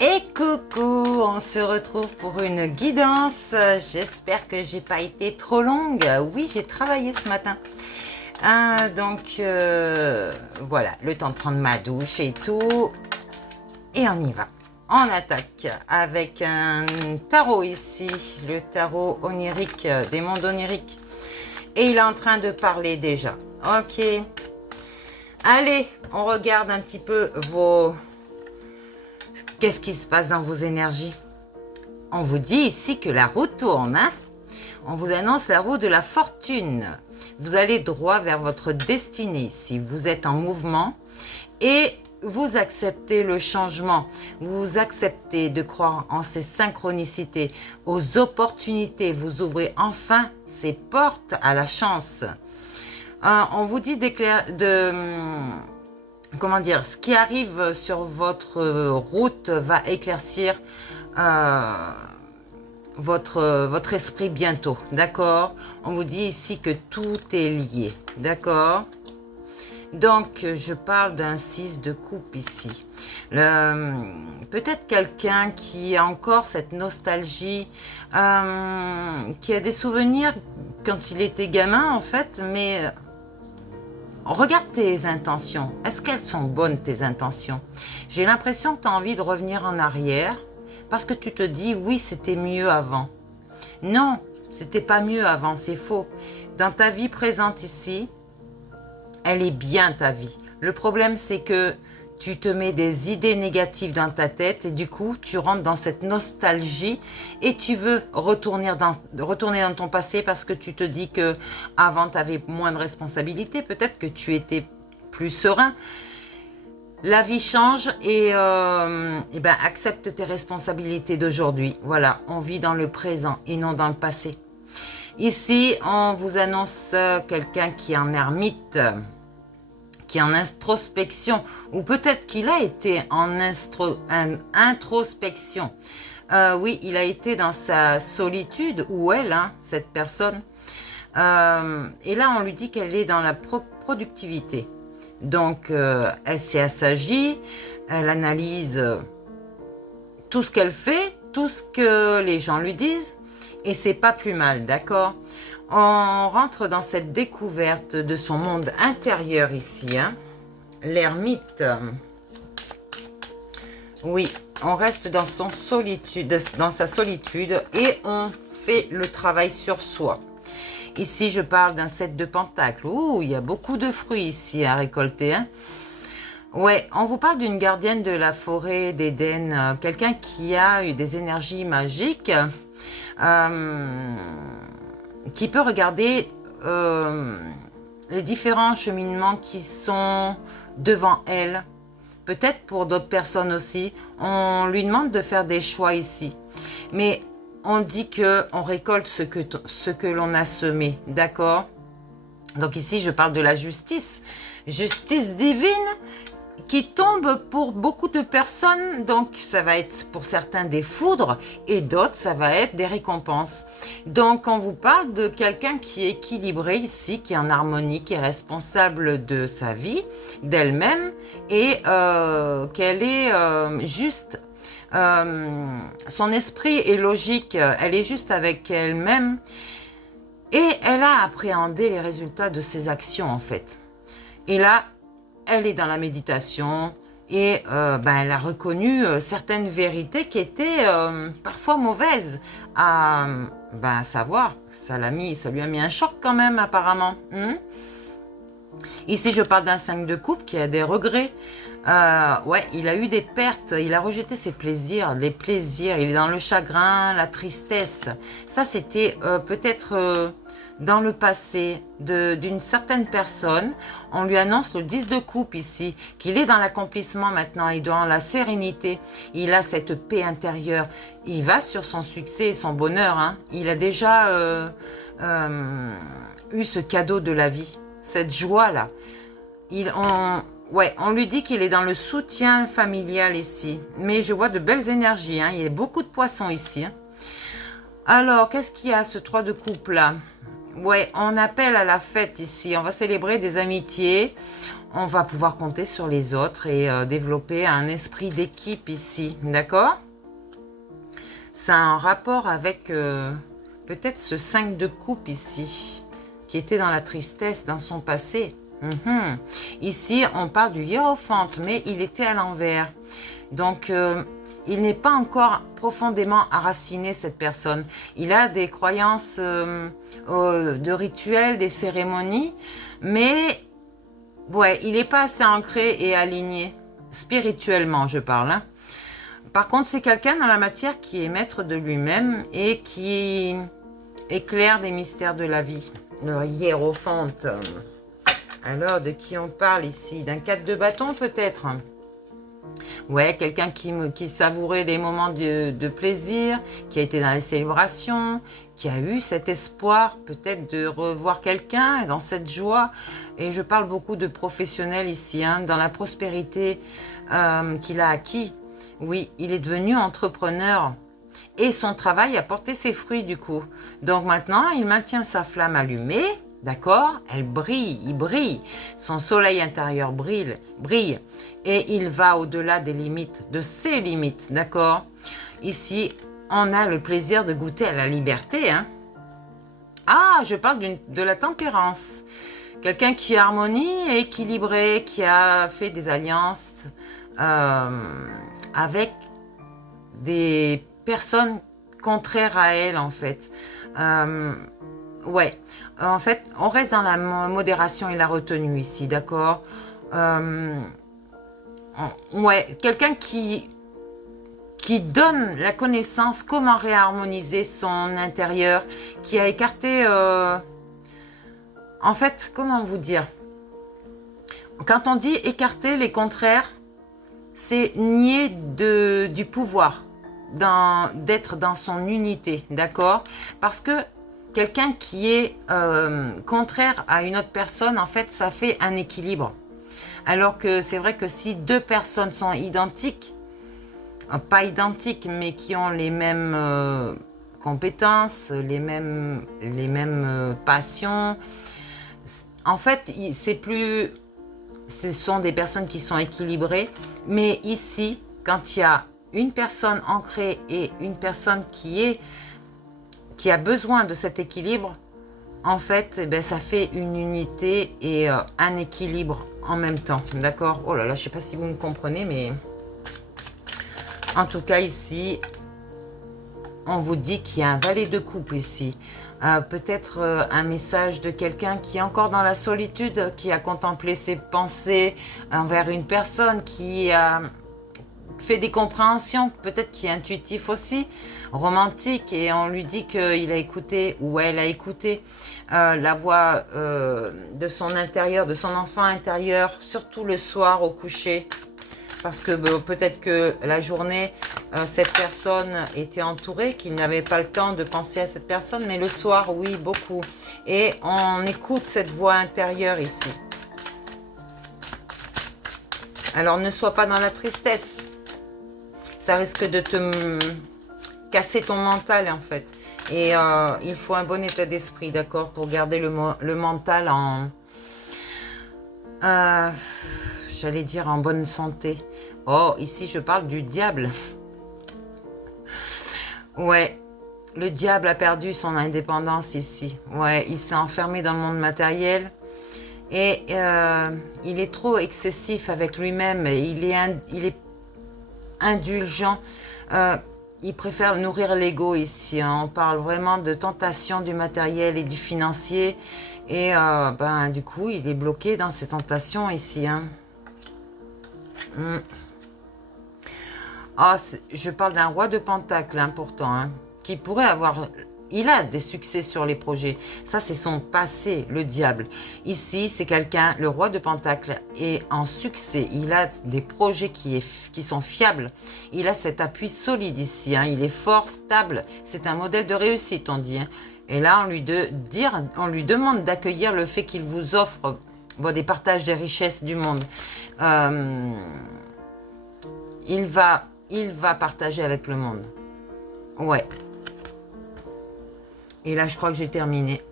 Et coucou, on se retrouve pour une guidance. J'espère que j'ai pas été trop longue. Oui, j'ai travaillé ce matin. Voilà, le temps de prendre ma douche et tout. Et on y va. On attaque avec un tarot ici, le tarot onirique, des mondes oniriques. Et il est en train de parler déjà. Ok. Allez, on regarde un petit peu qu'est-ce qui se passe dans vos énergies. On vous dit ici que la roue tourne. Hein? On vous annonce la roue de la fortune. Vous allez droit vers votre destinée ici. Vous êtes en mouvement et vous acceptez le changement. Vous acceptez de croire en ces synchronicités, aux opportunités. Vous ouvrez enfin ces portes à la chance. On vous dit comment dire, ce qui arrive sur votre route va éclaircir votre esprit bientôt, d'accord? On vous dit ici que tout est lié, d'accord? Donc, je parle d'un 6 de coupe ici. Peut-être quelqu'un qui a encore cette nostalgie, qui a des souvenirs quand il était gamin en fait, mais regarde tes intentions. Est-ce qu'elles sont bonnes, tes intentions? J'ai l'impression que tu as envie de revenir en arrière parce que tu te dis, oui, c'était mieux avant. Non, c'était pas mieux avant, c'est faux. Dans ta vie présente ici, elle est bien ta vie. Le problème, c'est que tu te mets des idées négatives dans ta tête et du coup, tu rentres dans cette nostalgie et tu veux retourner dans ton passé parce que tu te dis que avant tu avais moins de responsabilités, peut-être que tu étais plus serein. La vie change et accepte tes responsabilités d'aujourd'hui. Voilà, on vit dans le présent et non dans le passé. Ici, on vous annonce quelqu'un qui est en ermite, qui est en introspection, ou peut-être qu'il a été en introspection. Oui, il a été dans sa solitude, ou elle, hein, cette personne. Et là, on lui dit qu'elle est dans la productivité. Donc, elle s'est assagie, elle analyse tout ce qu'elle fait, tout ce que les gens lui disent, et c'est pas plus mal, d'accord? On rentre dans cette découverte de son monde intérieur ici, hein? L'ermite. Oui, on reste dans sa solitude et on fait le travail sur soi. Ici, je parle d'un 7 de pentacles. Ouh, il y a beaucoup de fruits ici à récolter, hein? Ouais, on vous parle d'une gardienne de la forêt d'Éden, quelqu'un qui a eu des énergies magiques, qui peut regarder les différents cheminements qui sont devant elle. Peut-être pour d'autres personnes aussi. On lui demande de faire des choix ici. Mais on dit qu'on récolte ce que l'on a semé. D'accord? Donc ici, je parle de la justice. Justice divine qui tombe pour beaucoup de personnes. Donc, ça va être pour certains des foudres et d'autres, ça va être des récompenses. Donc, on vous parle de quelqu'un qui est équilibré ici, qui est en harmonie, qui est responsable de sa vie, d'elle-même et qu'elle est juste. Son esprit est logique, elle est juste avec elle-même et elle a appréhendé les résultats de ses actions en fait. Et là, elle est dans la méditation et elle a reconnu certaines vérités qui étaient parfois mauvaises à savoir. Ça lui a mis un choc quand même apparemment. Ici, je parle d'un 5 de coupe qui a des regrets. Ouais, il a eu des pertes, il a rejeté ses plaisirs, les plaisirs, il est dans le chagrin, la tristesse. Ça, c'était peut-être dans le passé d'une certaine personne. On lui annonce le 10 de coupe ici, qu'il est dans l'accomplissement maintenant, il est dans la sérénité, il a cette paix intérieure, il va sur son succès et son bonheur. Hein. Il a déjà eu ce cadeau de la vie, cette joie-là. On lui dit qu'il est dans le soutien familial ici. Mais je vois de belles énergies. Hein. Il y a beaucoup de poissons ici. Hein. Alors, qu'est-ce qu'il y a, ce 3 de coupe là? Ouais, on appelle à la fête ici. On va célébrer des amitiés. on va pouvoir compter sur les autres et développer un esprit d'équipe ici, d'accord? Ça a un rapport avec peut-être ce 5 de coupe ici, qui était dans la tristesse dans son passé. Ici, on parle du hiérophante, mais il était à l'envers. Donc, il n'est pas encore profondément enraciné, cette personne. Il a des croyances de rituels, des cérémonies, mais ouais, il n'est pas assez ancré et aligné, spirituellement, je parle. Hein. Par contre, c'est quelqu'un dans la matière qui est maître de lui-même et qui éclaire des mystères de la vie. Le hiérophante. Alors, de qui on parle ici? D'un 4 de bâton peut-être? Ouais, quelqu'un qui savourait les moments de plaisir, qui a été dans les célébrations, qui a eu cet espoir peut-être de revoir quelqu'un dans cette joie. Et je parle beaucoup de professionnels ici, hein, dans la prospérité qu'il a acquis. Oui, il est devenu entrepreneur et son travail a porté ses fruits du coup. Donc maintenant, il maintient sa flamme allumée, d'accord? Elle brille, il brille. Son soleil intérieur brille et il va au-delà des limites, de ses limites, d'accord? Ici, on a le plaisir de goûter à la liberté. Hein? Ah, je parle de la tempérance. Quelqu'un qui est harmonie et équilibré, qui a fait des alliances avec des personnes contraires à elle, en fait. Ouais, en fait, on reste dans la modération et la retenue ici, d'accord? Ouais, quelqu'un qui donne la connaissance comment réharmoniser son intérieur, qui a écarté... En fait, comment vous dire? Quand on dit écarter les contraires, c'est nier du pouvoir, d'être dans son unité, d'accord? Parce que quelqu'un qui est contraire à une autre personne, en fait, ça fait un équilibre. Alors que c'est vrai que si deux personnes sont identiques, pas identiques, mais qui ont les mêmes compétences, les mêmes passions, en fait, ce sont des personnes qui sont équilibrées. Mais ici, quand il y a une personne ancrée et une personne qui a besoin de cet équilibre, en fait, eh ben, ça fait une unité et un équilibre en même temps. D'accord? Oh là là, je ne sais pas si vous me comprenez, mais en tout cas ici, on vous dit qu'il y a un valet de coupe ici. Peut-être un message de quelqu'un qui est encore dans la solitude, qui a contemplé ses pensées envers une personne, qui a fait des compréhensions, peut-être qui est intuitif aussi, romantique, et on lui dit qu'il a écouté ou elle a écouté la voix de son intérieur, de son enfant intérieur, surtout le soir au coucher. Parce que peut-être que la journée, cette personne était entourée, qu'il n'avait pas le temps de penser à cette personne, mais le soir, oui, beaucoup. Et on écoute cette voix intérieure ici. Alors, ne sois pas dans la tristesse. Ça risque de te casser ton mental, en fait. Et il faut un bon état d'esprit, d'accord, pour garder le mental en... j'allais dire en bonne santé. Oh, ici, je parle du diable. Ouais, le diable a perdu son indépendance ici. Ouais, il s'est enfermé dans le monde matériel. Et il est trop excessif avec lui-même. Il est indulgent. Il préfère nourrir l'ego ici. Hein. On parle vraiment de tentation du matériel et du financier. Et du coup, il est bloqué dans ces tentations ici. Hein. Oh, je parle d'un roi de Pentacle important, hein, qui pourrait avoir... Il a des succès sur les projets. Ça, c'est son passé, le diable. Ici, c'est quelqu'un, le roi de Pentacle, est en succès. Il a des projets qui sont fiables. Il a cet appui solide ici. Hein. Il est fort, stable. C'est un modèle de réussite, on dit. Hein. Et là, on lui demande d'accueillir le fait qu'il vous offre des partages des richesses du monde. Il va partager avec le monde. Ouais. Et là, je crois que j'ai terminé.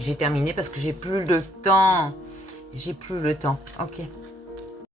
J'ai terminé parce que j'ai plus de temps. j'ai plus le temps. Ok.